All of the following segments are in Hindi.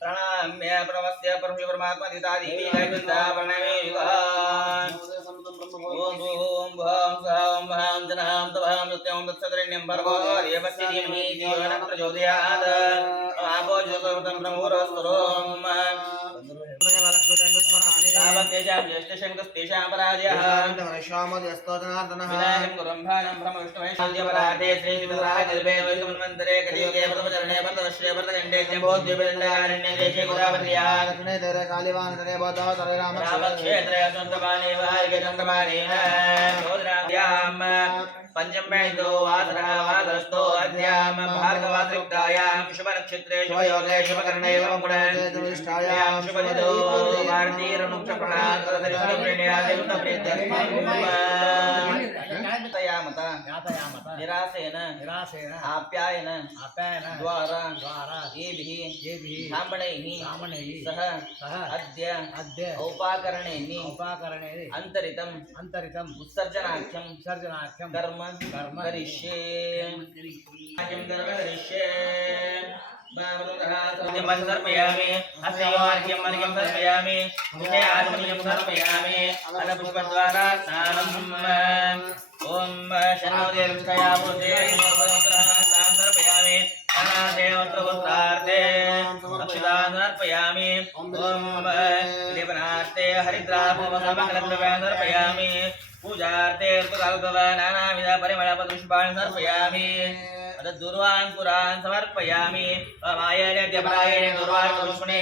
प्रणम्य प्रणवस्य परमेश्वरमात्मा दितादीवी गायत्रीता प्रणमे ओम ओम भं सं भं जनं तभं सत्यं तत्सदरण्यं भर्गो देवस्य धीमहि धियो न प्रचोदयात् आपो ज्योतिर्मतं ब्रह्मोरस्तरोम तावत्तेषां ज्येष्ठशङ्कस्तेषां पराजयः विनायकं गुरुम्भानं ब्रह्मविष्णुमहे शान्त्यपराधे श्रीविदुराजल्पे द्वैतमन्वन्तरे कलियुगे प्रथमचरणे भरतवर्षे भरतखण्डे जम्बोद्वीपदण्डकारण्ये देशे गोदावत्याः दक्षिणे तीरे कालिवानतरे बौद्धवतरे रामक्षेत्रे सुन्दरमाने वारिके चन्द्रमानेन सोदराभ्यां पंचमेन्दो वासरस्तो अध्यां भार्गवासयुक्तायां शुभनक्षत्रे शुभयोगे शुभकर्णे शुभगुणनिष्ठायां शुभदितो निरासेन आप्यायन द्वारा सह अद्य औपाकरणेनि अंतरितम उत्सर्जनाख्यम कर्म करिष्ये सर्पयामि हस्तयोर्घ्यं मर्घ्यं सर्पयामि मुखे आत्मनियं सर्पयामि अनपुष्पद्वारा स्नानम् ओम शनोदेवस्तया बुद्धे सर्पयामि अनादेवत्रवस्तार्थे अक्षतान् समर्पयामि ओम लेपनार्थे हरिद्राभवसमग्रद्रव्यान् सर्पयामि पूजार्थे नानाविध परिमलपुष्पाणि सर्पयामि दुर्वान् पुरान् समर्पयामि मायाद्यपरायणे दुर्वार्कपुष्पणे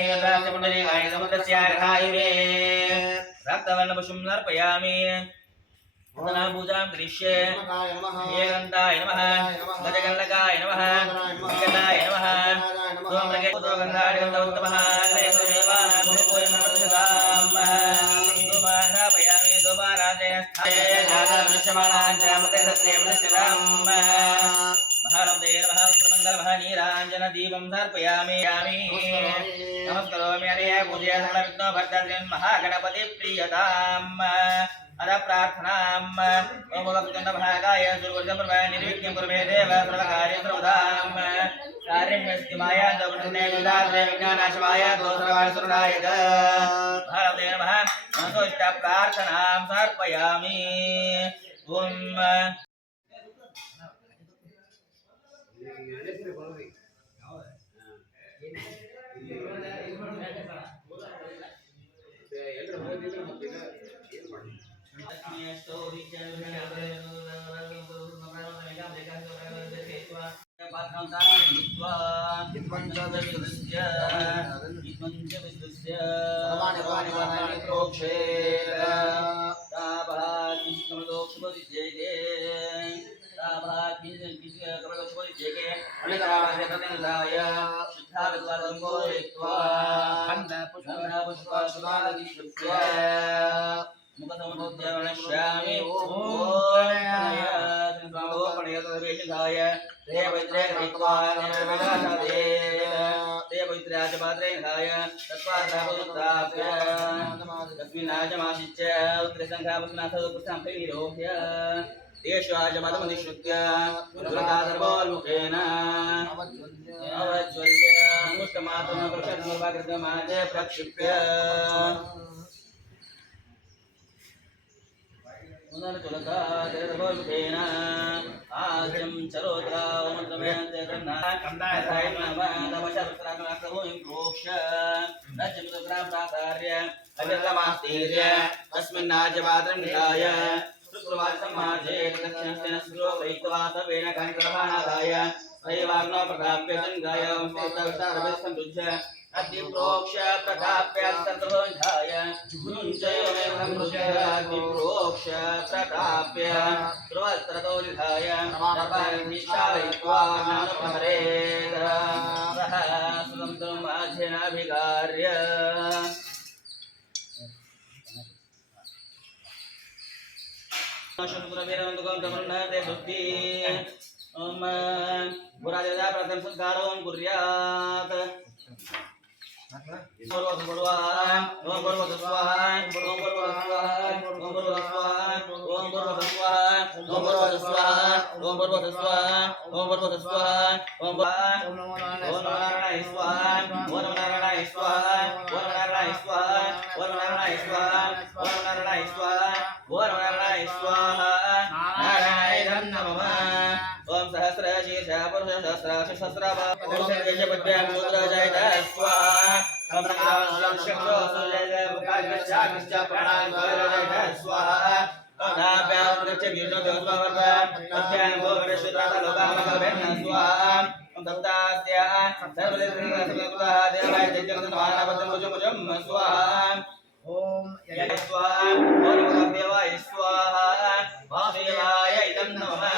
पुण्डरीकाय समुद्रस्यार्हायुरे रक्तवर्णपुष्पं समर्पयामि पूजां करिष्ये एकन्ताय नमः गजगल्लकाय नमः विकटाय नमः सोमृगे पुत्रगन्धाय उत्तमः नीरांजन दीपं समर्पयामि नमस्करोमि हरे पूजया सकल विघ्नो भर्तर्यन् महागणपति प्रियताम् अद प्रार्थनाम् ओम भक्तभागाय दुर्गजप्रभा निर्विघ्नं कुरु देव सर्वकार्य सर्वदाम् कारिण्यस्ति माया दवृणे विदात्रे विज्ञानाशमाय दोषवासुराय भारते नमः मनसोष्ट प्रार्थनां समर्पयामि ओम प्रक्षिप्य आजम चरोद्रा ओमद्रमयन्ते तन्ना कंदाय नमः नचमुद्राप्राचार्य अव्यतमास्तीर्य तस्मिन्नाज्यपात्रं निधाय शुक्रवासमाजे दक्षिणस्तेन श्लोकैत्वा सवेन कानिकर्माणादाय दैवाग्नो प्रताप्य संगाय संतुष्य अति प्रोक्ष प्रताप्य सर्वंधाय जुञ्जयो मे ब्रह्मस्य अति प्रोक्ष प्रताप्य सर्वत्रतो निधाय नर्पनिश्चालयित्वा ज्ञानप्रहरेद सह सुतन्त्रम् आध्यनाभिगार्य ओम बुरादेवता प्रथम संस्कारो कुर्यात् ओम स्वाहा ओम स्वाहा ओम स्वाहा ओम स्वाहा ओम स्वाहा ओम स्वाहा ओम स्वाहा ओम स्वाहा ओम नारायण स्वाहा ओम नारायण स्वाहा ओम नारायण स्वाहा ओम नारायण स्वाहा ओम नारायण स्वाहा ओम नारायण स्वाहा नारायणं नमः ओम सहस्रशीर्षा पुरुष सहस्राशि सहस्राभा ओम देशपद्भ्यां मुद्राजयत स्वाहा ओम नमः सुजय मुखाग्रश्च प्राणान् स्वाहा नाभ्यां वृक्ष गिरिनो देवस्वाहा अभ्यां भोगरेश्वराः लोकामकल्पेन स्वाहा ओम दत्तास्या सर्वदेवदेवताः देवाय दैत्यगणमानवतं भुजं स्वाहा ओम यज्ञ स्वाहा ओम देवाय स्वाहा वासुदेवाय इदं नमः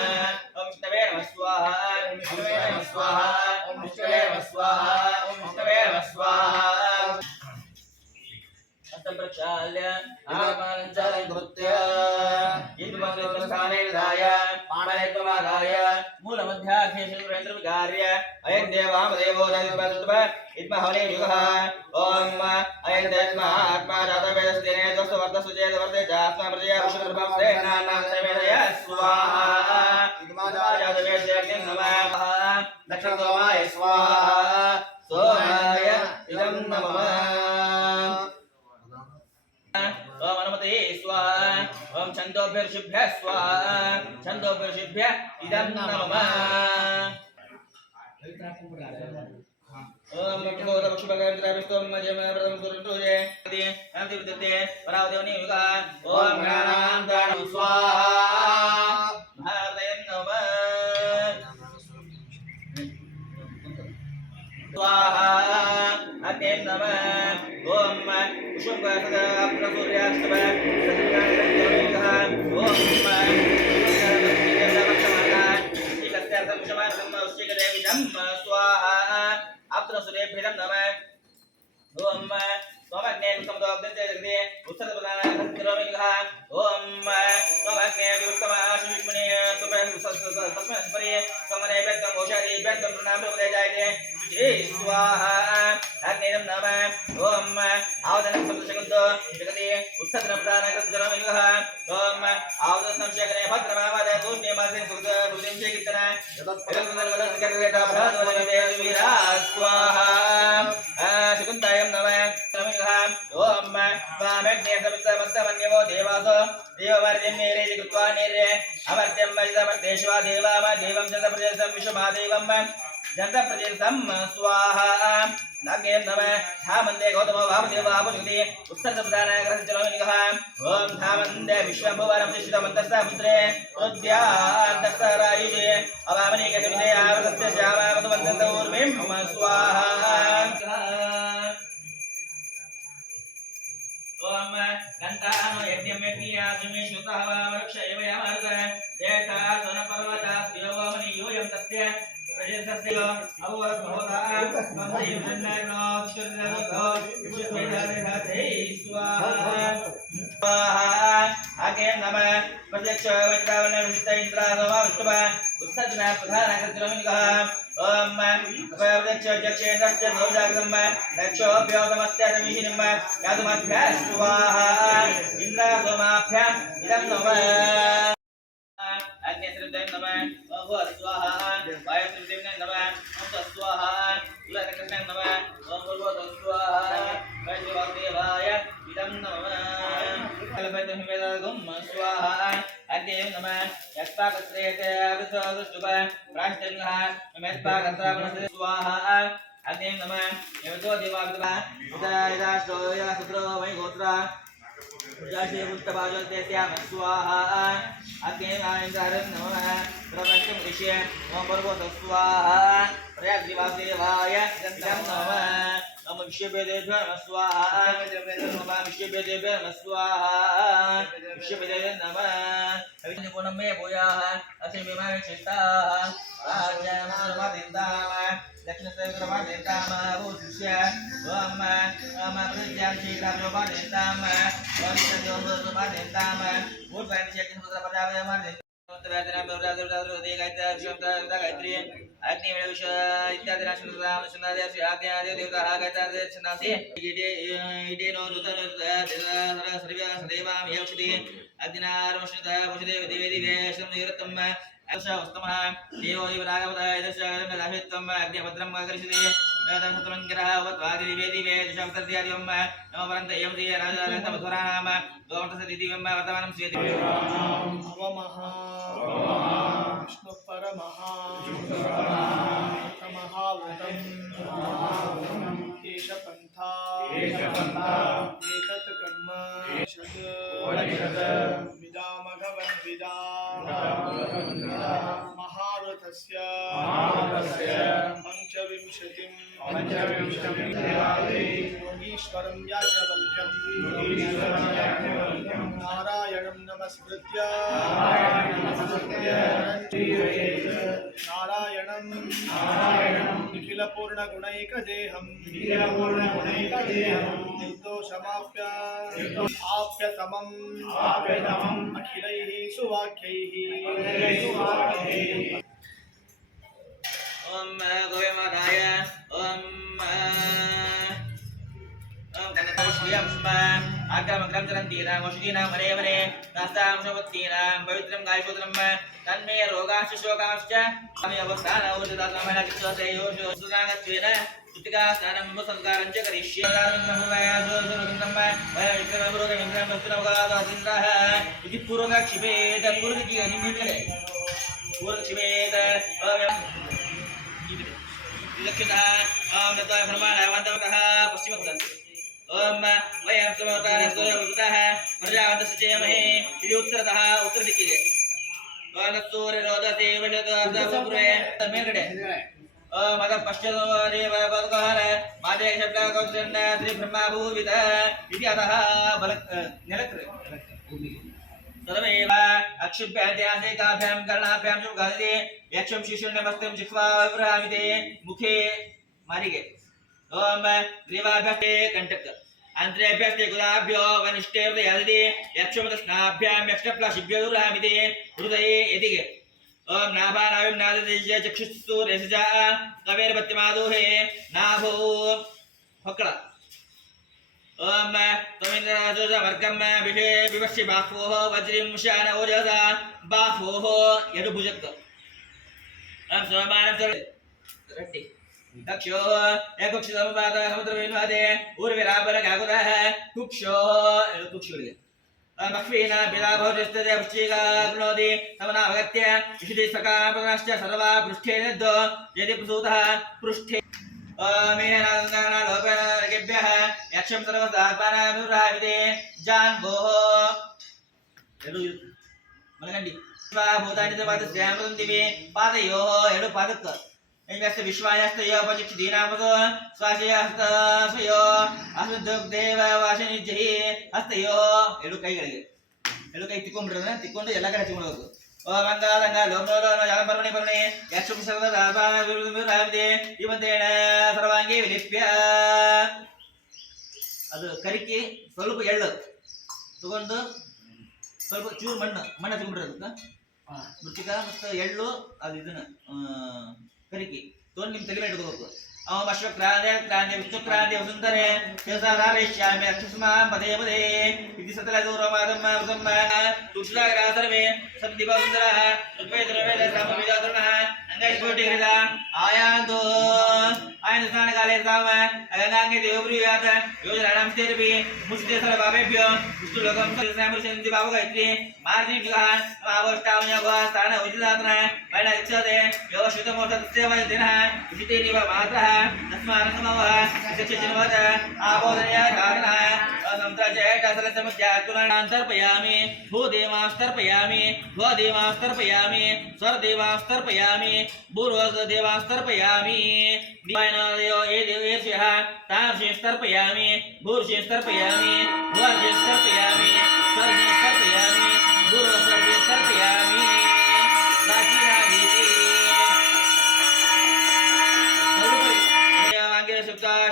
ओम विष्णवे नमः स्वाहा ओम विष्णवे नमः स्वाहा ओम विष्णवे नमः स्वाहा ओम विष्णवे नमः स्वाहा हस्तं प्रक्षाल्य आत्मानं कृत्य इंद्रमन्त्रस्थाने निधाय पाणयत्वमादाय मूलमध्याख्येषु विकार्य अयं देवामदेवो दयित्व इद्महवने युगः ओम अयं देत्मा आत्मा जातवेदस्तेने दोस्तवर्तसु चेदवर्ते जात्मा प्रजया पुष्पकृपं सेनानां सेवेदय स्वाहा इद्मा जातवेद्यग्निं नमः दक्षिणतोमाय स्वाहा सोमाय इदं नमः ओम अनुमते स्वाहा ओम छन्दोभ्यर्षिभ्यः स्वाहा छन्दोभ्यर्षिभ्यः इदं नमः ओम नमो पक्षुभगवन्तराविष्टं मजम प्रथम सुरन्तुजे अन्ति विद्यते परावदेवनी युगा ओम ज्ञानानन्दं स्वाहा भारतयं नमः स्वाहा अग्ने नमः ओम कुसुमगणप्रसूर्यास्तव सत्कारणयोगः ओम स्वाहा अप्तरसुरेभ्यं नमः ओम सोमग्ने समदोग्धते जगदे उत्तरप्रदानकरोमिगः ओम सोमग्ने उत्तमाशुष्मने सुपस्मस्परि समनेभ्यं ओषधीभ्यं प्रणामोपदे जायते श्री स्वाहा अग्नेयं नमः ओम आवदनं समदशकुन्दो जगदे उत्तरप्रदानकरोमिगः ओम आवदनं शेखरे भद्रमावद तुष्णेमासे सुदें शेकितना यदुन्दलवदस्करेता भ्रातवदे वीरा स्वाहा शकुन्तायं नमः ओम वामेग्ने समित्तमस्तमन्यवो देवासो देववर्जिन्नेरे कृत्वा नेरे अमर्त्यं वैदमर्तेश्वा देवाम देवं जन्तप्रजेशं विश्वमादेवं जन्तप्रजेशं स्वाहा नाग्नेयं नमः धामन्दे गौतमो वामदेव आपुषुति उत्सर्गप्रदानग्रहचरोमिनिगः ओम धामन्दे विश्वम्भुवनं शिष्टमन्तस्समुद्रे उद्यान्तस्सरायुजे अवामनीकसमिते आवृतस्य श्यामावतुवन्तन्तौर्मिं स्वाहा ओम गन्तानो यज्ञं यज्ञयासुमे श्रुतः वृक्ष एव यमर्ग देशा सुनपर्वतास्यो वमनीयोऽयं तस्य प्रजेशस्य अववद्भवता ममदैव जन्नाग्नो विश्वदो विश्ववेदादेहाते स्वाहा स्वाहा आगे नमः प्रत्यक्ष विद्रावण विष्ट इंद्रासोमा विष्णुव उत्सर्जना प्रधानकृतिरमिगः ओम प्रत्यक्ष जक्षेन्द्रस्य दोजागम दक्षोभ्योगमस्य समीहिनिम यादुमभ्यः स्वाहा इंद्रासोमाभ्याम् इदं नमः अग्निश्रुतें नमः ओम स्वाहा वायुश्रुतें नमः ओम स्वाहा उलककृष्णं नमः ओम पूर्वोदं स्वाहा वैश्वदेवाय इदं नमः कल्पयितुं स्वाहा अग्नेयं नमः यस्पाकस्त्रेते अविश्वदुष्टुप प्राश्चिन्नः मेत्पाकत्रापणस्य स्वाहा अग्नेयं नमः यवतो देवाविदः उदयदाष्टो यशुद्रो वै गोत्रा जाशे उत्तपाजोते श्याम स्वाहा अग्ने आनंदहरं नमः ब्रह्मण्यं ऋषे ओम भर्गो स्वाहा प्रयाग्निवासेवाय गन्धं नमः नमः विश्ववेदेभ्यो नमः स्वाहा नमः विश्ववेदेभ्यो नमः स्वाहा विश्ववेदेभ्यो नमः अविन्यपूर्णं मे भूयाः असिमिमां चित्ताः राजमानमदिन्दामः दक्षिणसेवकरमादिन्दामः भूतिष्य ओम ओम प्रज्ञाशीघ्रमादिन्दामः ओम सद्योमादिन्दामः मूर्धन्यशक्तिमुद्रपदावयमादिन्दामः गायत्री अग्निविष इत्यादि देवता अग्निनारमश्नुदेव देवो राघवताय दशम अग्निभद्रम करिष्यति तमङ्गरः वत्वादिवेदिवे दशवतर्यादिवं नमवरन्त एवं श्री राजानन्तमधुरानाम गोमतसदितिवं वर्तमानं स्वीयति नमः विष्णु परमः महावतं केशपन्था एतत् कर्म षट् विदामघवन्विदा महारथस्य पञ्चविंशतिं योगीश्वरं याज्ञवल्क्यं नारायणं नमस्कृत्य नारायणं निखिलपूर्णगुणैकदेहं निर्दोषमाप्य आप्यतमम् अखिलैः सुवाक्यैः ओम गोविमादाय ओम आग्रामग्रम चरन्तीनां वशुदीनां वरे वरे दास्तां शवत्तीनां पवित्रं गायशोत्रं तन्मे रोगाश्च शोकाश्च अमे अवस्थानौर्जदात्मना चित्तते योषो सुनागत्वेन सुतिका स्नानं संस्कारं च करिष्ये इति पूर्वक्षिपेत पूर्वक्षिपेत दक्षिणः ओम नत्वा ब्रह्माण्डवन्तः पश्चिमतः ओम वयं समवतारस्तोयवितः प्रजावन्तस्य चेमहे इति उत्तरतः उत्तरदिक्किगे ओम सूर्य रोदते वशतः मेल्गಡೆ ओम अतः पश्चिमदेव बलकहर मादे शब्दकोचन्न श्री ब्रह्मा भूवित इति अतः नेलक्र तदमेव अक्षुभ्याद्यासेकाभ्यां कर्णाभ्यां शुभगादे यक्षं शिशुर्नमस्तं जिह्वा विभ्रामिते मुखे मारिगे ओम ग्रीवाभ्यस्ते कंटक अंतरेभ्यस्ते गुलाभ्यो वनिष्ठे हृदये यक्षमतस्नाभ्यां यक्षप्लाशिभ्यो विभ्रामिते हृदये यदिगे ओम नाभानाविं नाददेश्य चक्षुस्तु रेसजा कवेरपत्यमादोहे नाभो फक्कड़ ओम तमिन्द्रराजवर्गम विषे विवक्षि बाह्वोः वज्रिं शान ओजसा बाह्वोः यडुभुजक ओम सोमानं रट्टि दक्षो एकक्षसमपादः समुद्रविन्वादे ऊर्विराबर गागुदः कुक्षो कुक्षुलिगे मख्वीना बिलाभोजस्तदे वृश्चिका गृणोति समनाभगत्य विशुद्धि सकामपदनश्च सर्वा पृष्ठेनेद्दो यदि प्रसूतः पृष्ठे मेहनालोपेभ्यः यक्षं सर्वदात्मानाभिवृहामिते जान्वोः मनगण्डि भूतानि पादस्यामृतं दिवे पादयोः एडु पादक यस्य विश्वायस्तयो पञ्चदीनामतो स्वाशयस्तस्वयो अस्मद्देव वाशनिज्जहि हस्तयो एडु ಕೈಗಳಿಗೆ ಎಡು ಕೈ ತಿಕ್ಕೊಂಡ್ಬಿಡ್ರೆ ತಿಕ್ಕೊಂಡು ಎಲ್ಲ ಕಡೆ ಹಚ್ಚಿಕೊಳ್ಳೋದು ಮಂಗಾದಂಗ ಲೋಮೋಲೋಮ ಜಾಲಪರ್ವಣಿ ಪರ್ವಣಿ ಯಕ್ಷಂ ಸರ್ವದಾಪಾವಿದೆ ಇವತ್ತೇಣ ಸರ್ವಾಂಗಿ ವಿಲಿಪ್ಯ ಅದು ಕರಿಕಿ ಸ್ವಲ್ಪ ಎಳ್ಳು ತಗೊಂಡು ಸ್ವಲ್ಪ ಚೂರು ಮಣ್ಣು ಹಚ್ಕೊಂಡ್ಬಿಡ್ರಿ ಅದಕ್ಕೆ ಮೃತ್ತಿಕ ಮತ್ತು ಎಳ್ಳು ಅದು ಇದನ್ನ ಕರಿಕಿ ತಗೊಂಡು ನಿಮ್ಮ ತಲೆಗೆ ಇಟ್ಕೋಬೇಕು ओम अश्वक्रांते क्रांते विष्णुक्रांते वसुंधरे यसाधारयिष्यामि अक्षुष्मां पदे पदे इति सतलदूरमादं मृतं तुष्लाग्रा सर्वे सन्दिवसुंदरः ऋग्वेदवेदसामविदातुर्णः अंगैकोटिहृदा आयान्तो आयनस्नानकाले साम अगङ्गाङ्गे देवब्रूयात् योजनानां स्तेरपि मुष्टे सर्वपापेभ्यो विष्णुलोकं सामृशन्ति भावगायत्री मार्जिष्ठः नमावष्टावयोगः स्थान उचितात्मनः वैनादिच्छते योगश्रुतमोक्षतस्यवदिनः विशितेनिव मात्रः तस्मारङ्गमवः दक्षिणवद आबोधनया कारणः तर्पयामि भूदेवास्तर्पयामि भूदेवास्तर्पयामि स्वर्देवास्तर्पयामि भूर्वदेवास्तर्पयामि तांशिस्तर्पयामि भूर्षिस्तर्पयामि भुवर्षिस्तर्पयामि स्वर्षिस्तर्पयामि भूर्वस्वर्षिस्तर्पयामि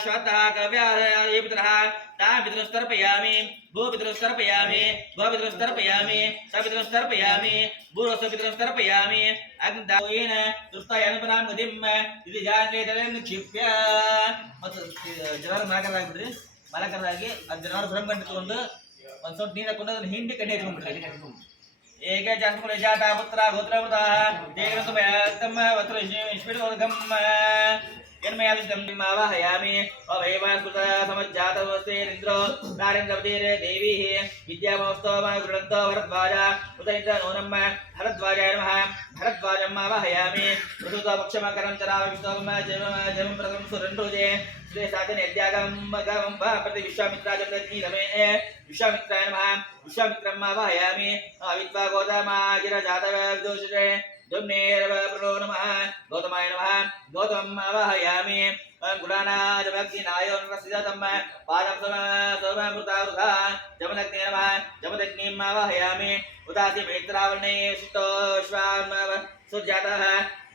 श्वतः कव्यापितरः तापितृस्तर्पयामि भूपितृस्तर्पयामि भूपितृस्तर्पयामि सपितृस्तर्पयामि भूर्वस्वपितृस्तर्पयामि अग्निदायेन तृप्तायानुपरां गतिम् इति जाते तदेन क्षिप्य ಮತ್ತು ಜನರು ಮಲಕರಾಗಿಬಿಡ್ರಿ ಮಲಕರಾಗಿ ಆ ಜನರು ಭ್ರಮ ಕಂಡುಕೊಂಡು ಒಂದು ಸ್ವಲ್ಪ ನೀರು ಹಾಕೊಂಡು ಅದನ್ನು ಹಿಂಡಿ ಕಣ್ಣೆ ಇಟ್ಕೊಂಡ್ಬಿಟ್ರಿ ಏಕ ಜಾಸ್ಮುಲೆ ಜಾತ ಪುತ್ರ ಗೋತ್ರಮೃತ ದೇಗರಂತ ತಮ್ಮ ವತ್ರ ಇಷ್ಪಿಡೋರ್ಗಮ್ಮ यन्मयाविष्टमावाहयामि अवैवास्कृत समज्जातमस्ते इन्द्रो नारेन्द्रवतीरे देवीः विद्यामोस्तव गृणन्तो भरद्वाजा उत इन्द्र नूनम् भरद्वाजाय नमः भरद्वाजम् आवाहयामि ऋतुत्वपक्षमकरं चराविष्टोम जमं प्रथमं सुरन्रुजे श्री साधन यद्यागं गं वा प्रति विश्वामित्राजमदग्निरमे विश्वामित्राय नमः विश्वामित्रम् आवाहयामि अविद्वा गोदामागिरजातव विदोषे प्रणो नमः गौतमाय नमः गौतमम् आवाहयामि गुणानाजमग्निनायोन्नसिजातम् पादं सोममृतावृथा जमदग्ने नमः जमदग्निम् आवाहयामि उदासि मैत्रावर्णे विशिष्टोश्वाम सुजातः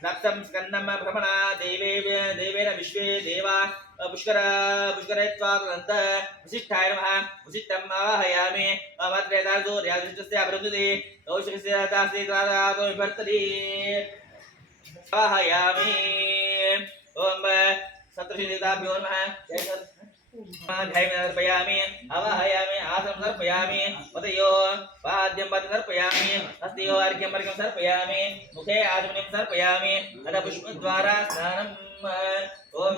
रक्तं स्कन्दं भ्रमणा देवेन विश्वे देवा पुष्करेत्वादन्त वसिष्ठाय नमः वसिष्ठम् आवाहयामि अमत्रेदार्दूर्यादृष्टस्य अवरुन्धति कौशिकस्य दास्ति त्रादातो विभर्तति आवाहयामि ओम सत्रशीलिताभ्यो नमः ध्यायामि आवाहयामि आसनं सर्पयामि पतयो पाद्यं पद सर्पयामि हस्तयो अर्घ्यं अर्घ्यं सर्पयामि मुखे आचमनीं सर्पयामि अथ पुष्पद्वारा स्नानम् ओम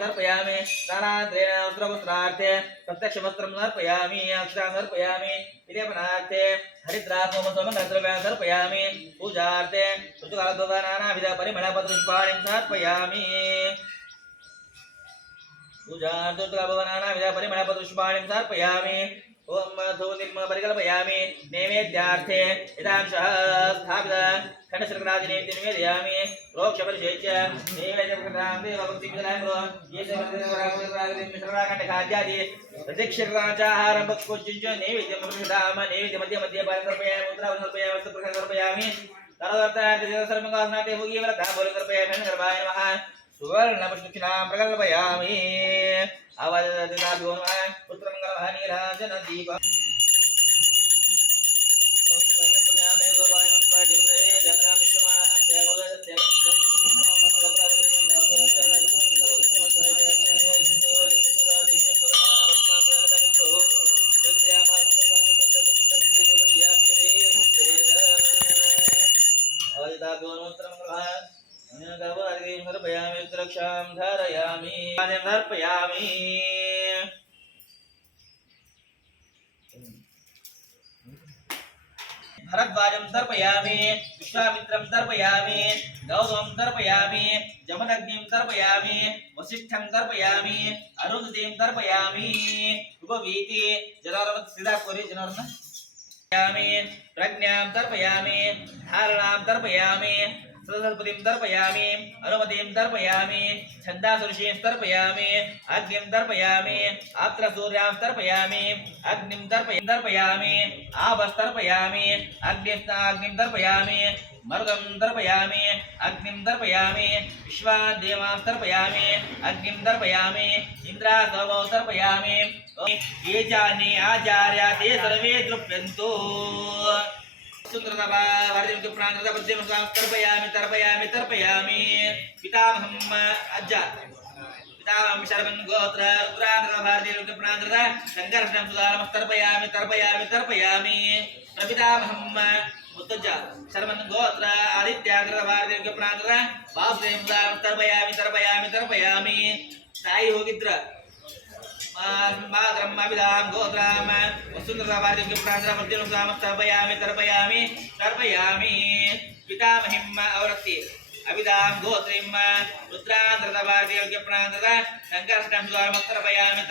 तर्पयामि स्नानान्तरेण वस्त्रवस्त्रार्थे प्रत्यक्षवस्त्रं तर्पयामि अक्षरां तर्पयामि विलेपनार्थे हरिद्रासोमसोमद्रव्यान् तर्पयामि पूजार्थे ऋतुकालद्वनानाविध परिमलपत्रपुष्पाणिं तर्पयामि पूजार्थे परिमलपत्रपुष्पाणिं तर्पयामि ओम धूतिं परिकल्पयामि नैवेद्यार्थे यदांशः स्थापित खण्डशर्करादिनैवेद्यं निवेदयामि रोक्षपरिशेच्य नैवेद्यं देवभक्तिविधानं ये शर्कराखण्डखाद्यादि प्रत्यक्षराचाहारं भक्षुञ्च नैवेद्यं प्रसादामि नैवेद्य मध्ये मध्ये पारतर्पयामि मुद्रां समर्पयामि वस्त्रप्रसादं समर्पयामि तदर्थार्थे सर्वकासनाते भोगीव्रता बोलतर्पयामि गर्भाय नमः सुवर्णपुष्पदक्षिणां प्रकल्पयामि आवाजदाभ्यो नमः पुत्रमङ्गलहानिराजनदीप सर्पयामि रक्षां धारयामि सर्पयामि भरद्वाजं तर्पयामि विश्वामित्रं तर्पयामि गौतमं तर्पयामि जमदग्निं तर्पयामि वसिष्ठं तर्पयामि अरुन्धतीं तर्पयामि उपवीति जनार्दन सीधा कोरी जनार्दन प्रज्ञां तर्पयामि धारणां तर्पयामि सरस्वतीं तर्पयामि अनुमतिं तर्पयामि छन्दासुरुषीं तर्पयामि अग्निं तर्पयामि आप्त्रसूर्यां तर्पयामि अग्निं तर्पयामि आवस्तर्पयामि अग्निं तर्पयामि मरुदं तर्पयामि अग्निं तर्पयामि विश्वादेवां तर्पयामि अग्निं तर्पयामि इन्द्रासवौ तर्पयामि ये जाने आचार्या ते सर्वे तृप्यन्तु तर्पयामि पितामहम् अज्जा पितामहं शर्मन् गोत्र रुद्रांध्र भारतीय प्रांध्र शंकरष्टं सुधारमं तर्पयामि प्रपितामहम् मुत्तज्जा शर्मन् गोत्र आदित्याग्र भारतीय प्रांध्र वासुदेव सुधारमं तर्पयामि साई होगिद्र मातरम् अभिधां गोत्रां वसुन्धरावार्यं प्रान्तरवर्तिनुसाम तर्पयामि पितामहिम् अवरत्ति अभिधां गोत्रीं रुद्रान्तरवार्यं प्रान्तरा संकर्षणं तर्पयामि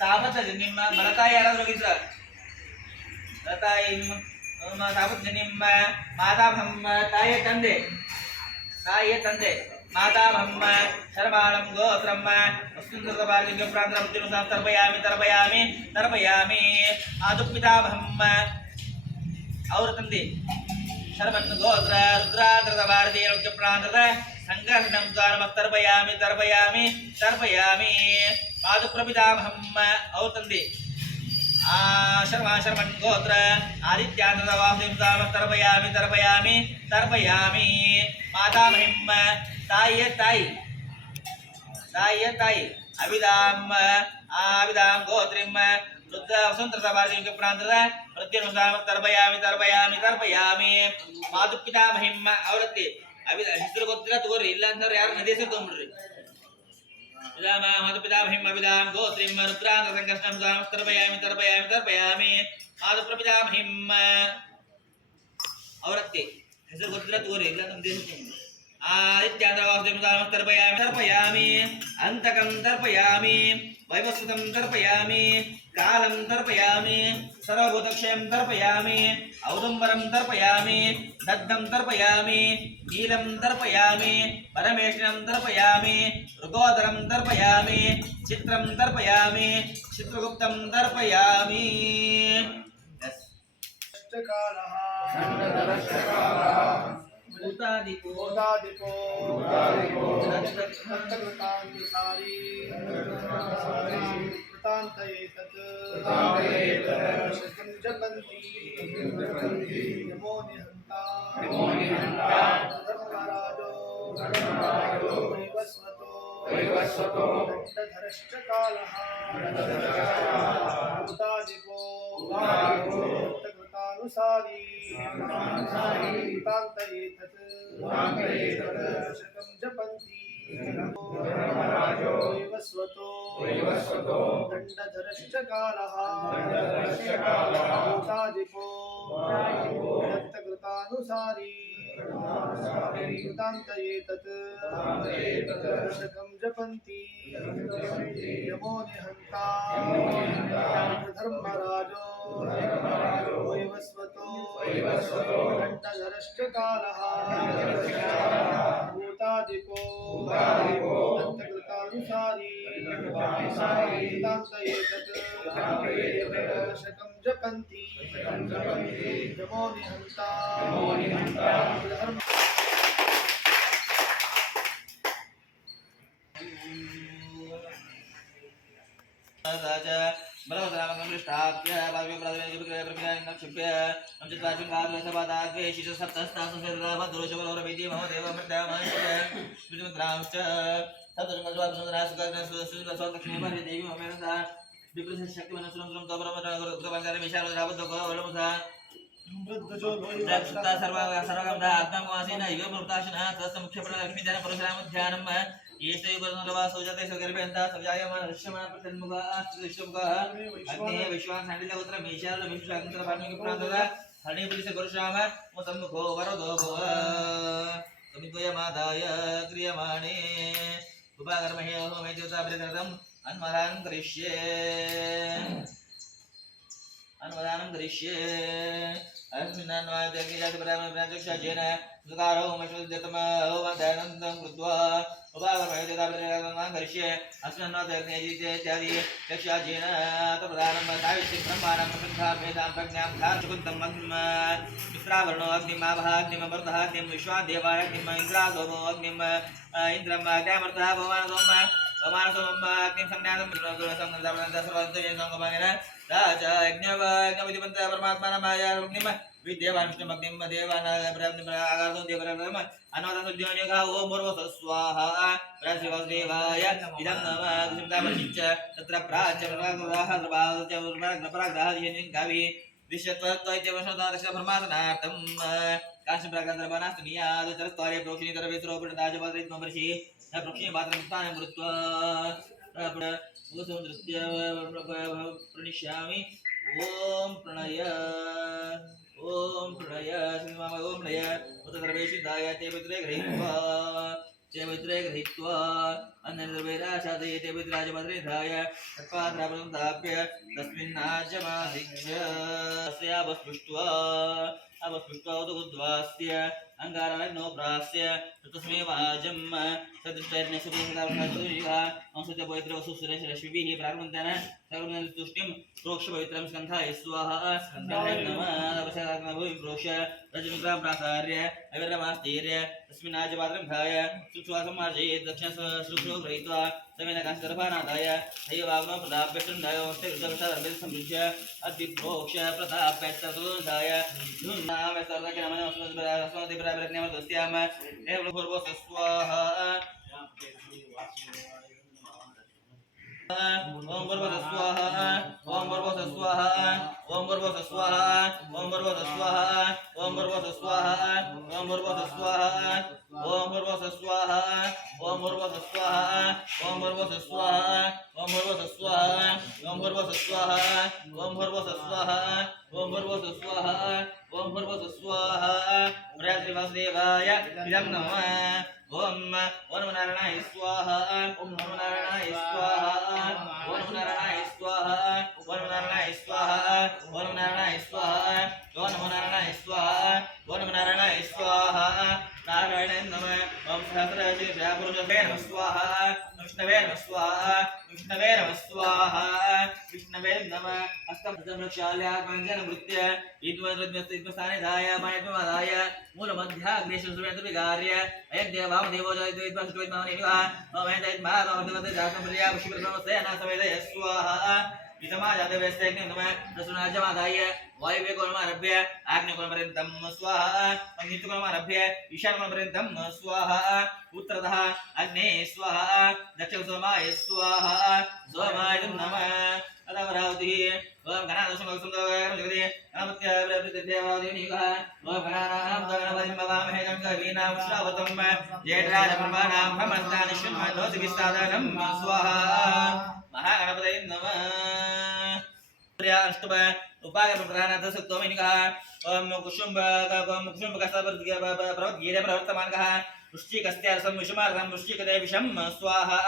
तापतजनिं मलताय याराद्रू होगिद्रा लतायिं तापतजनिं मातामहं ताये तंदे मातामहं शर्माणं गोत्रं वसुन्धरावार्यं प्रान्तरवर्तिनुसाम तर्पयामि आदुपितामहं और तंदे शर्मन् गोत्र रुद्रान्तरवार्यं प्रान्तरा संकर्षणं तर्पयामि पादुप्रपितामहं और तंदे शर्मन् गोत्र आदित्यान्तरवार्यं तर्पयामि मातामहिं ताये अभिधां गोत्रीं रुद्र वसुन्धरावार्यं प्रान्तरा प्रत्यनुसाम तर्पयामि मातुपितामहिं ಅವರತ್ತೆ ಹೆಸರು ಗೊತ್ತಿಲ್ಲ ತಗೋರಿ ಇಲ್ಲ ಅಂದ್ರೆ ಯಾರು ನದಿ ಹೆಸರು ತಗೊಂಡ್ಬಿಡ್ರಿ ಇದಾಮ ಮಾತುಪಿತಾಮಹಿಂ ಅಭಿಧಾಂ ಗೋತ್ರೀಂ ರುದ್ರಾಂತ ಸಂಕರ್ಷಣಂ ತರ್ಪಯಾಮಿ ಮಾತುಪ್ರಪಿತಾಮಹಿಂ ಅವರತ್ತೆ ಹೆಸರು ಗೊತ್ತಿಲ್ಲ ತಗೋರಿ ಇಲ್ಲ ನಮ್ಮ ದೇಶ आदित्यान्तरवार्यं तर्पयामि अंतकं तर्पयामि वैवस्वतं तर्पयामि कालं तर्पयामि सर्वभूतक्षयं तर्पयामि औदुम्बरं तर्पयामि दग्धं तर्पयामि नीलं तर्पयामि परमेष्ठिनं तर्पयामि ऋगोदरं तर्पयामि चित्रं तर्पयामि चित्रगुप्तं तर्पयामि उतादिको दत्तकृतानुसारी कृतान्तयेतत् शतं जपन्ति नमो निहन्ता धर्मराजो वैवस्वतो दण्डधरश्च कालः उतादिको दत्तकृतानुसारी कृतान्तयेतत् शतं जपन्ति वैवस्वतो दण्डधरश्च कालः भूतादिपो दत्तकृतानुसारी कृतान्तयेतत् शतं जपन्ति यमो निहन्ता धर्मराजो वैवस्वतो दण्डधरश्च कालः भूतादिपो दत्तकृतानुसारी कृतान्तयेतत् शतं जपन्ति यमो निहन्ता धर्म राजा बलवतरामंगलष्टाभ्य भाव्य प्रादुर्य प्रविदानं क्षिप्य नमचित्वाचन गाद्वसपादाग्रे शिशसप्तस्तासुसर्वदोषवलौरवेदी महोदेव मृत्यामश्च स्मृतिमुद्रांश्च सप्तजन्मद्वादशरासुकाग्रस्वदक्षिणे देवी ममेनसा विप्रशक्तिमनसुरं तोपरमरगुरुत्वपञ्चारे विशालरावद्गोवलमुसा सुता सर्वगमदा आत्मवासीन युगमृताशनः तत्समुख्यप्रलक्ष्मीधन परशुरामध्यानं येषु परनरवासोजते सगर्भेन्ता सव्यायमान ऋष्यमान प्रतन्मुखः ऋष्यमुखः अग्नेः विश्वान् साण्डिल्यगोत्र मेषाल विश्वान्तර पाण्डिक प्रान्तदा हरिपुलिस गुरुश्याम मुसन्मुखो वरदो भव समिद्वयमादाय क्रियमाणे उपाकर्महे होमे देवताभिरकृतम् अन्वदानं करिष्ये अस्मिन्नान्वाद्यज्ञातिपरामप्रत्यक्षजेन सुकारो मश्वद्यतमो वन्दानन्दं कृत्वा उपाकर्महे देवताभिरकृतं करिष्ये अस्मिन्नाद्यज्ञातित्यादि चक्षाजेन तप्रदानं सावित्रिं ब्रह्माणं प्रसिद्धात्मेतां प्रज्ञां धार्चकुन्तं मित्रावरणो अग्निमावहाग्निममृतः अग्निं विश्वादेवाग्निम् इन्द्रासोमो अग्निम् इन्द्रं अग्निमृतः भगवानसोम भगवानसोम अग्निं संज्ञातं सर्वन्तजनसंगमानेन राजा यज्ञविधिवन्त परमात्मानमायाग्निं विद्यवान् विष्णुमग्निं देवानागार्धं देवरम् अन्वतनुद्योनिगा ओम भूर्भुवः स्वाहा प्रशिवदेवाय इदं नमः सिद्धामचिच्च तत्र प्राच्यप्रग्रहद्रभाद्रपराग्रहदिनिं गावि विश्वत्वत्वैत्यवशोदादश परमात्मनार्थं काश्मीर प्राकांतरमानास्तु नियाद चरस्तारे प्रोक्षिणी तरवेसरो प्रणदाजपात्रे त्वमर्षि न प्रोक्षिणी पात्रं स्थानं कृत्वा उपसंदृत्य प्रणिष्यामि ओम प्रणय श्रीमाम ओम प्रणय उत सर्वेशिदाय ते पितरे गृहीत्वा अन्ननिर्वैराशादये ते पितराजपात्रे धाय तत्पात्रापदं दाप्य तस्मिन्नाजमादिच्य अस्यावस्पृष्ट्वा उदुद्वास्य अंगारानो प्रास्य तस्मै वाजं सदृष्टैर्नसुभिः अंशुत्य पवित्र वसुसुरश्रश्मिभिः प्रारम्भन्तन सर्वनतुष्टिं प्रोक्ष पवित्रं स्कन्धाय स्वाहा नमः अपसात्मभूमिं प्रोक्ष रजनुग्रां प्रासार्य अविरमास्तीर्य तस्मिन्नाजपात्रं धाय सुश्वासं मार्जयेत् दक्षिणश्रुशो गृहीत्वा समेन काशदर्भानादाय दैवाग्नो प्रदाप्य शृण्डाय वस्ते समृज्य अद्विप्रोक्ष प्रताप्य ततोधाय धुन्नाम सर्वज्ञामन अस्मद्ब्राह्मणज्ञामदस्याम एवं पूर्वो स्वाहा ओम भर्गवः स्वाहा ओम भर्गवः स्वाहा ओम भर्गवः स्वाहा ओम भर्गवः स्वाहा ओम भर्गवः स्वाहा ओम भर्गवः स्वाहा ओम भर्गवः स्वाहा ओम भर्गवः स्वाहा ओम भर्गवः स्वाहा ओम भर्गवः स्वाहा ओम भर्गवः स्वाहा ओम भर्गवः स्वाहा ओम भर्गवः स्वाहा ओम भर्गवः स्वाहा प्रयात्रिवासुदेवाय इदं नमः ओम नमो नारायणाय स्वाहा ओम नमो नारायणाय स्वाहा ओम नमो नारायणाय स्वाहा ओम नमो नारायणाय स्वाहा ओम नमो नारायणाय स्वाहा ओम नमो नारायणाय स्वाहा ओम नमो नारायणाय स्वाहा नारायण नमः ओम सहस्रशीर्षः पुरुषवे नमः स्वाहा विष्णवे नमः स्वाहा विष्णवे नमः स्वाहा विष्णवे नमः अष्टम प्रक्षाल्यात्मञ्जन वृत्य इद्वद्वद्वस्तित्वस्थाने धाय मायत्वमादाय मूलमध्याग्नेशुसुमेतुविगार्य अयद्य वामदेवो जयद्वैद्वसुद्वैद्मानिनिवः ओमेतैद्मादमदेवते जातं प्रिया विष्णुब्रह्मस्तेन समेदय स्वाहा इदमाजातवेस्तेग्निं नमः रसुनाजमादाय वायुवेकोलमारभ्य आग्नेयकोलपर्यन्तं स्वाहा अग्निकोलमारभ्य ईशानकोलपर्यन्तं स्वाहा उत्तरतः अग्ने स्वाहा दक्षिणसोमाय स्वाहा सोमाय नमः अदवरावतिः ओम गणादशमगसुन्दरं जगति नमस्त्यप्रतिदेवादिनिगः ओम गणानां गणपतिं भवामहे गणवीनां श्रावतं जयराजब्रह्मणां ब्रह्मस्तानिश्वन्मधोतिविस्तादनं स्वाहा महागणपतये नमः अष्टम उपागम प्रधानाथ सत्वमिनिकः ओम कुसुम्बकस्तपर्वद्गीरे प्रवर्तमानकः वृश्चिकस्त्यारसं विषमार्गं वृश्चिकते विषं स्वाहा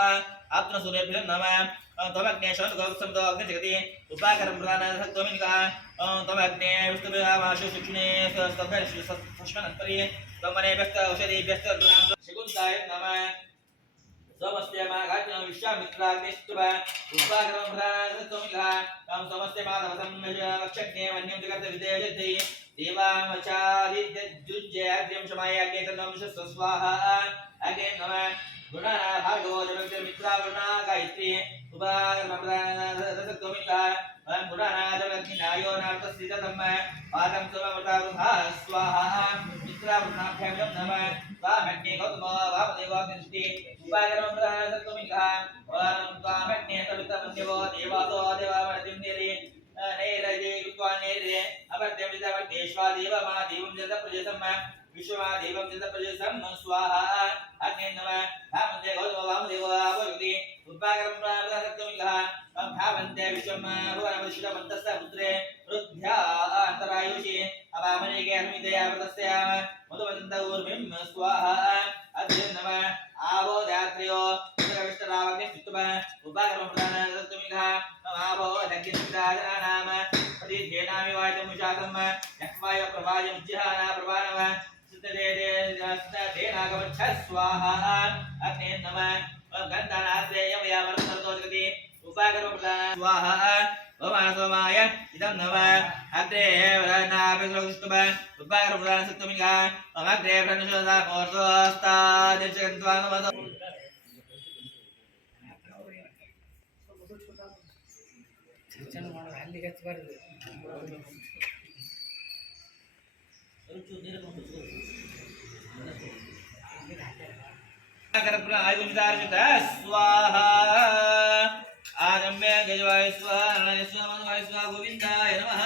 आप्तनसूर्यभ्यो नमः त्वमग्नेशोऽग्निजगति उपाकरं प्रधानाथ सत्वमिनिकः त्वमग्ने विष्णुभिरामाशु शिक्षिणे सस्मनत्परि त्वमनेभ्यस्त औषधीभ्यस्त शिकुन्ताय नमः समस्ते माघात्म विश्वामित्राग्निस्तुभ उपाकरं प्रधानाथ सत्वमिनिकः समस्ते माधवसं वक्षग्ने वन्यं जगत् विदेशद्धि देवामचादिद्युञ्जयाग्निं शमाय अग्ने तन्नं स्वाहा अग्ने नमः गुणना भागो जगद्मित्रा गुणा गायत्री उपाकरं प्रधानाथ सत्वमिनिकः गुणना जगद्नायो नार्थस्थितम् पादं समवृथा स्वाहा मित्रावृणाभ्यां नमः स्वामग्ने गौतम वामदेवाग्निष्टि उपाकरं प्रधानाथ सत्वमिनिकः स्वामग्ने सवितमन्यवो देवासो देवामर्तिं निरि नैरजे कृत्वानेरे अपर्त्यं जितमग्नेश्वा देवमा देवं जत प्रजसम् विश्वमा देवं जत प्रजसम् स्वाहा अग्ने नमः धामन्ते गौतम वामदेव आवयुति उपाकरं प्रधानाथ सत्वमिनिकः भावन्ते विश्वं भुवनमर्षितमन्तस्य पुत्रे रुद्ध्या अन्तरायुषि अपामनेके अस्मिदया प्रतस्याम मधुवदन्त ऊर्मिं स्वाहा अद्य नमः आवो दात्र्यो उत्तरविष्टरावग्निस्तुतम उपाकरं प्रधानाथ सत्वमिनिकः आवो दग्गिराजनानाम प्रतिध्येनामि वाचमुषाकम् यक्वाय प्रभायं जिहाना प्रभानव सिद्धदेनागमच्छ स्वाहा अग्ने नमः गन्धानाश्रेयं यावरसर्तो जगति उपाकरं प्रधानाथ स्वाहा ओमासोमाय इदं नमः अग्रे वरनाभिसृष्टुम उपाकरं प्रधानाथ सत्वमिनिकः अग्रे प्रणशोदा मोर्धोस्तादिर्जगन्त्वानुमतो ಅಲ್ಲಿಗೆ ಹಚ್ಚಬಾರ್ದು स्वाहा आगम्य गजवाय स्वाहा नरणाय स्वाहा मनोवाय स्वाहा गोविंदाय नमः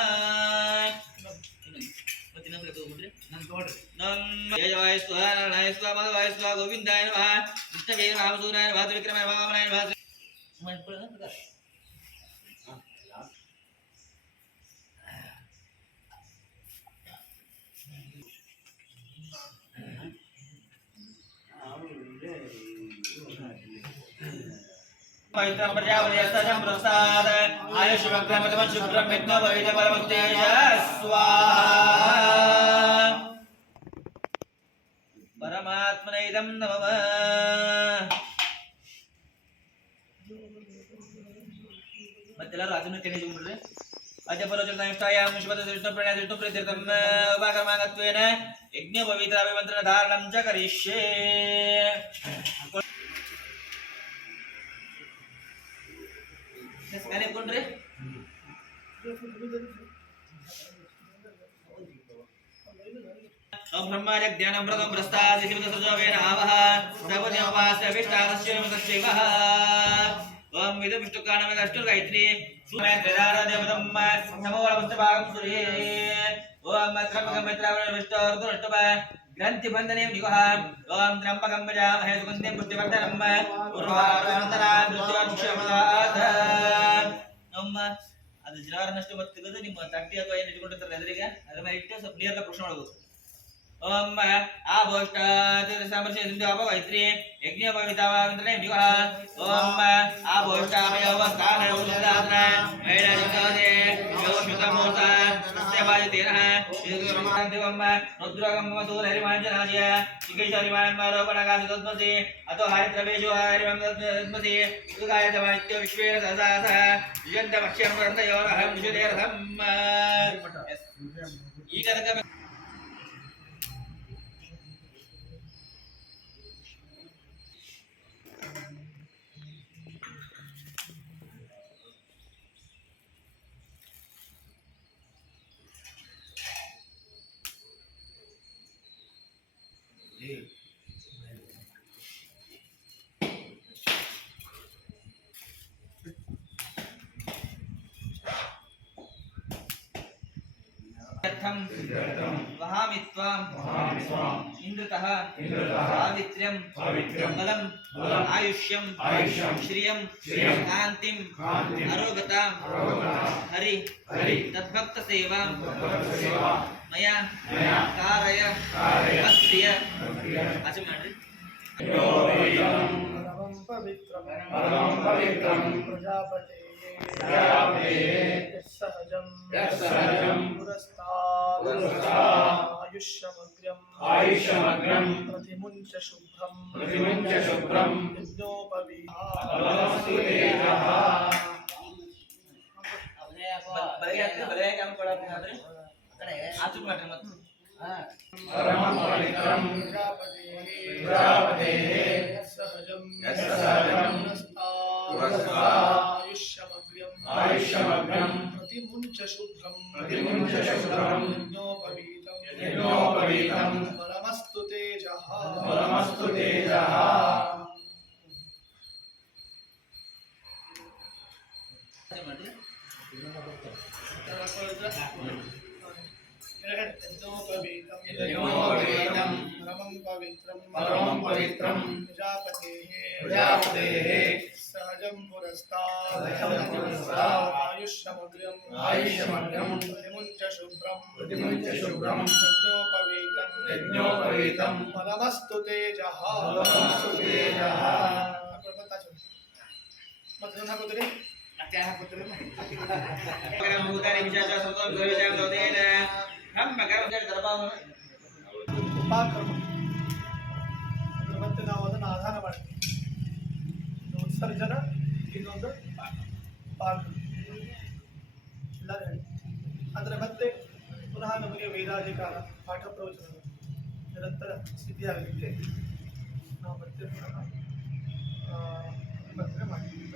नम जय स्वाहा नारायण स्वाहा माधवाय स्वाहा गोविंदाय नमः विष्णवे नमः वासुदेवाय नमः विक्रमाय नमः वामनाय नमः पवित्रं प्रजापतिस्तजं प्रसाद आयुष्मग्रमतमं शुभ्रं विघ्नपवित्रपरमस्तेज स्वाहा परमात्मने इदं नमः मत्ತೆಲ್ಲರೂ ಅದನ್ನು ತಿಳಿದುಕೊಂಡ್ರೆ ಅಜಪರೋಚನಾಯುಷ್ಟಾಯಾಂ ವಿಶ್ವದೃಷ್ಣಪ್ರಣಯದೃಷ್ಣಪ್ರೀತ್ಯರ್ಥಂ ಉಪಕರ್ಮಾಗತ್ವೇನ ಯಜ್ಞ ಪವಿತ್ರ ಅಭಿಮಂತ್ರಣ ಧಾರಣಂ ಚ ಕರಿಷ್ಯೆ ಕನೆ ಕೊಂಡ್ರೆ ओम ब्रह्माण्य ज्ञानं व्रतं प्रस्ताद शिवदसजोवेन आवह सर्वदेववास्य विष्टादस्य नमस्तेवः ओम विदु विष्णुकाणमेन अष्टुर गायत्री सुमे त्रिदार देवतम समोवलवस्तभागं सूर्ये ओम त्रम्बकं मित्रावण विष्णुर्दो अष्टभ ग्रंथि बंधने निगः ओम त्र्यंबकं यजामहे सुगन्धिं पुष्टिवर्धनम् उर्वारुकनन्तरा मृत्युक्षमदात ओम ಅದು ಜಿರಾರನಷ್ಟು ಮತ್ತು ತೆಗೆದು ನಿಮ್ಮ ತಟ್ಟಿ ಅಥವಾ ಏನು ಇಟ್ಕೊಂಡಿರ್ತಾರೆ ಎದುರಿಗೆ ಅದರ ಮೇಲೆ ಇಟ್ಟು ಸ್ವಲ್ಪ ನೀರನ್ನ ಪುರುಷ ಮಾಡಬಹುದು ओम आभोष्टात् समर्षे सिंधु अपवैत्री यज्ञ पवितावांतरे विवाह ओम आभोष्टामयोवस्थान उल्लाद्र मैलादिकादे योषुतमोता सत्यवादितेनः दिवम रुद्रगम मधुरहरिमांजनाजय सुकेशरिमान्मारोपणगादितोत्मसि अतो हरित्रवेषु हरिमंदत्मसि सुगायतमानित्यो विश्वेन सहसासः युजन्तमक्ष्यमृतयोरहं विशुदेरथम् ಈಗ वहामित्वां इंद्रतः सावित्र्यं बलं आयुष्यं श्रियं कान्तिं आरोग्यतां हरि तद्भक्त सेवां मया कारय भक्तिय आचमन परमं पवित्रं प्रजापते सहजं पुरस्तात् आयुष्यमग्रं प्रतिमुञ्च शुभ्रं आयुष्यमग्रं प्रतिमुञ्च शुभ्रं यज्ञोपवीतं परमस्तु तेजः परमं पवित्रं प्रजापतेः सहजं पुरस्तात् आयुष्यमग्रं प्रतिमुञ्च शुभ्रं यज्ञोपवीतं परमस्तु तेजः ಮತ್ತೆ ನಾವು ಅದನ್ನು ಆಧಾರ ಮಾಡ್ತೀವಿ ಉತ್ಸರ್ಜನ ಇನ್ನೊಂದು ಪಾಠ ಎಲ್ಲರೂ ಹೇಳಿ ಅಂದರೆ ಮತ್ತೆ ಪುನಃ ನಮಗೆ ವೇದಾಧಿಕಾರ ಪಾಠ ಪ್ರವಚನ ನಿರಂತರ ಸಿದ್ಧಿಯಾಗಲಿಕ್ಕೆ ನಾವು ಮತ್ತೆ ಪುನಃ ನಿಮಂತ್ರಣ ಮಾಡ್ತೀವಿ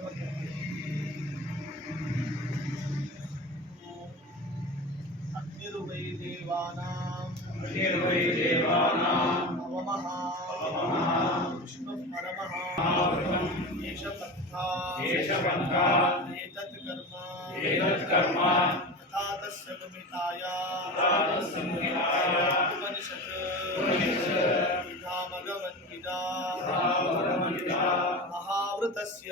ಅಗ್ನಿರ್ವೈ ದೇವಾನಾಂ ಅವಮಃ ವಿಷ್ಣು ಪರಮಃ ಏಷ ಪಂಥಾ ಏತತ್ ಕರ್ಮ ತಥಾ ತಸ್ಯ ಗಮಿತಾಯ महावृतस्य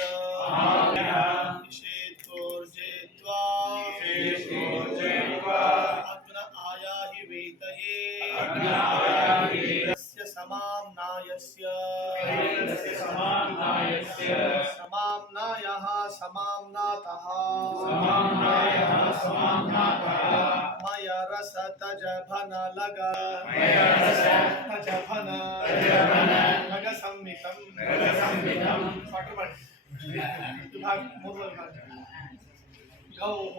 निषेधोर्जेत्वा अग्न आयाहि वेतये तस्य समाम्नायस्य समाम्नायः समाम्नातः मयरसतजभन लग लग संमितं विभाग मूल विभाग गौः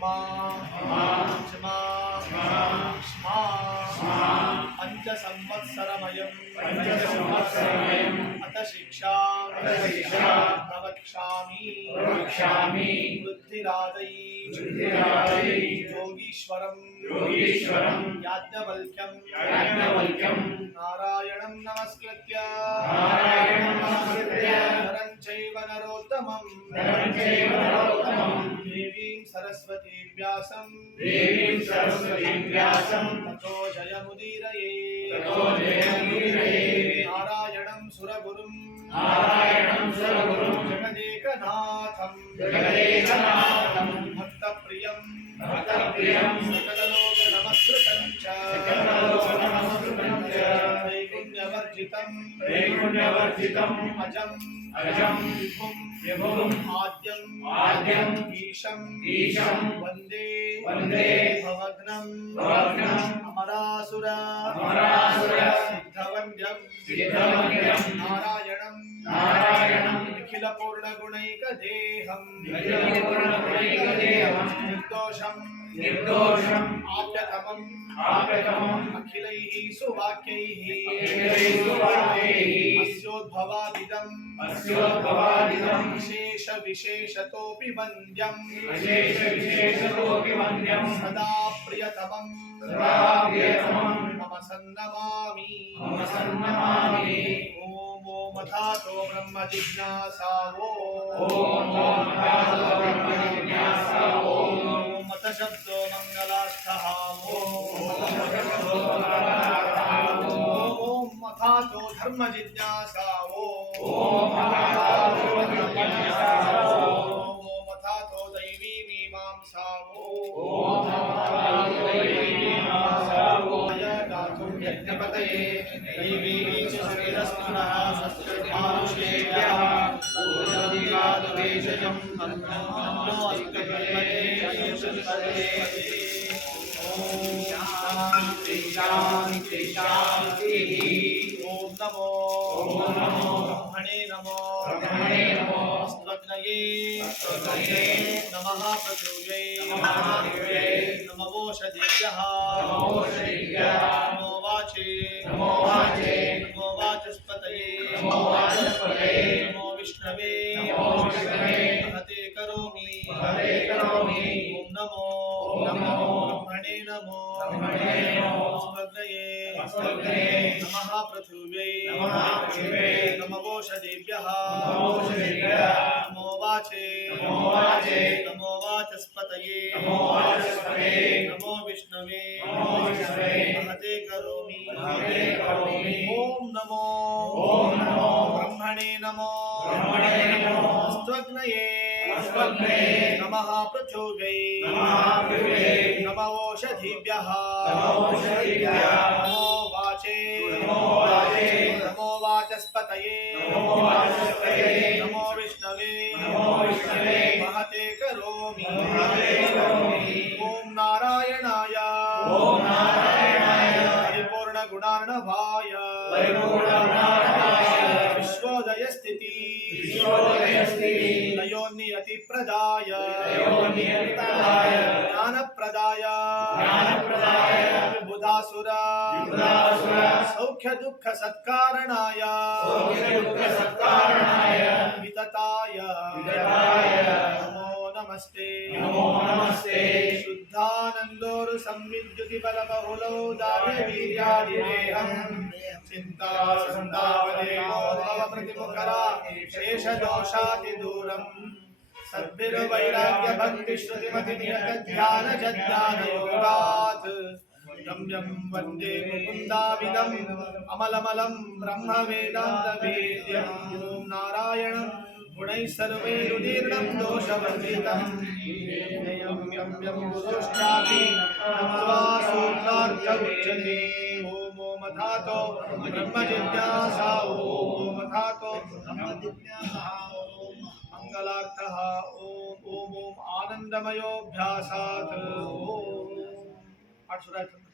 मा क्षमा स्मा पंच संवत्सरमयम् अत शिक्षा प्रवक्ष्यामि वृद्धिरादै योगीश्वरं याज्ञवल्क्यं नारायणं नमस्कृत्य नरं चैव नरोत्तमं देवीं सरस्वतीं व्यासं ततो जयमुदीरये नारायणं सुरगुरुं जगदेकनाथं भक्तप्रियं सकललोकनमस्कृतं च त्रैगुण्यवर्जितं अजं विभुं आद्यं ईशं वन्दे भवघ्नं अमरासुर सिद्धवन्द्यं नारायणं निखिलपूर्णगुणैकदेहं निर्दोषम् आप्यतमम् अखिलैः सुवाक्यैः अस्योद्भवादिदं विशेषतोऽपि वन्द्यं सदा प्रियतमं मम सन्नमामि ॐ मथातो ब्रह्म जिज्ञासावो मत शब्दो मंगलार्थः ओम मथातो धर्म जिज्ञासावो ओम मथातो दैवी मीमांसावो गातुं यज्ञपतये दैवी शरीरस्मनः सस्यमानुषेभ्यः पूर्णदिवादवेशजं अन्नो अस्कल्पते ओम नमो ब्रह्मणे नमो अस्त्वग्नये नमः पृथिव्यै नमो ओषधीभ्यः नमो वाचे नमो वाचस्पतये नमो विष्णवे महते करोमि ओम नमो ब्रह्मणे नमो अस्त्वग्नये नमः पृथिव्यै नमो ओषधीभ्यः नमो वाचे नमो वाचस्पतये नमो विष्णवे महते करोमि ओम नमो ब्रह्मणे नमो अस्त्वग्नये नमः पृथिव्यै नमो ओषधीभ्यः नमो वाचे नमो वाचस्पतये नमो विष्णवे महते करोमि ओम नारायणाय परिपूर्णगुणार्णवाय विश्वोदय स्थिति लयोन्नियतिप्रदाय ज्ञानप्रदाय बुधासुर सौख्य दुःख सत्कारणाय वितताय नमो नमस्ते शुद्धानन्दोरु संविद्युति बलबहुलौ दार्यवीर्यादिदेहं चिन्ता संतापदेवो भव प्रतिमुखरा शेषदोषातिदूरम् सद्भिर्वैराग्य भक्ति श्रुतिमति नियत ध्यान जज्ञान योगात् यं यं वन्दे मुकुन्दाविदम् अमलमलं ब्रह्मवेदान्तवेद्यम् ॐ नारायणं गुणैः सर्वैरुदीर्णं दोषवर्जितं यं यं यं गुरुश्चापि नत्वा सूत्रार्थमुच्यते ॐ अथातो ब्रह्मजिज्ञासा ॐ अथातो ब्रह्मजिज्ञासा ॐ मङ्गलार्थः ॐ आनन्दमयोऽभ्यासात् ॐ 800